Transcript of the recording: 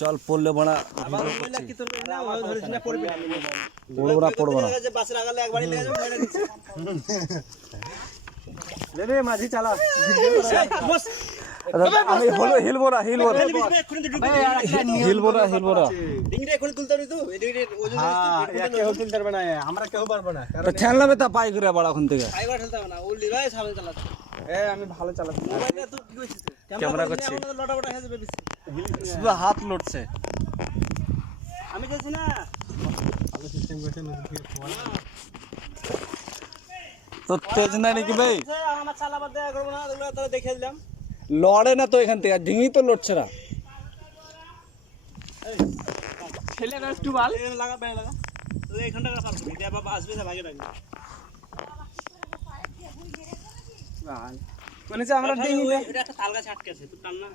চল পড়লে বড়া আবার কইলা কি তোর না ধরিস না পড়বি না পড়বো না যে বাসে লাগালে একবারই লেগে যাবে মেরে নিচে লে রে মাঝি চালা বস আমি হলো হিলবো না ডিংরে এখন তুলতে পারি তো এই ডিংরে ওজন কেউ তুলতে পারবে না আমরা কেউ পারবো না তো ঠেললাবে তা পাই করে বড়া ওখান থেকে আইবার ঠেলতে হবে না ওলি ভাই সামনে চালাচ্ছে আমি ভালো চালাচ্ছি মোবাইলে তুই কি কইছিস ক্যামেরা করছি। লটা বটা হয়ে যাবে বেশি শুধু হাত লড়ছে আমি যাচ্ছি না ভালো সিস্টেম করছে নতুন থেকে ফোন তো তেজ নাই নাকি ভাই আমার চালাবার দেয়া করবো না ওগুলো তাহলে দেখে দিলাম লড়ে না তো এখান থেকে ডিঙি তো লড়ছে না ছেলে না একটু বাল লাগা বেড়া লাগা তো এখানটা পার করবি দেয়া বাবা আসবে না ভাগে রাখবি মানে যে আমরা এটা একটা তাল গাছ আটকে আছে তুই টান না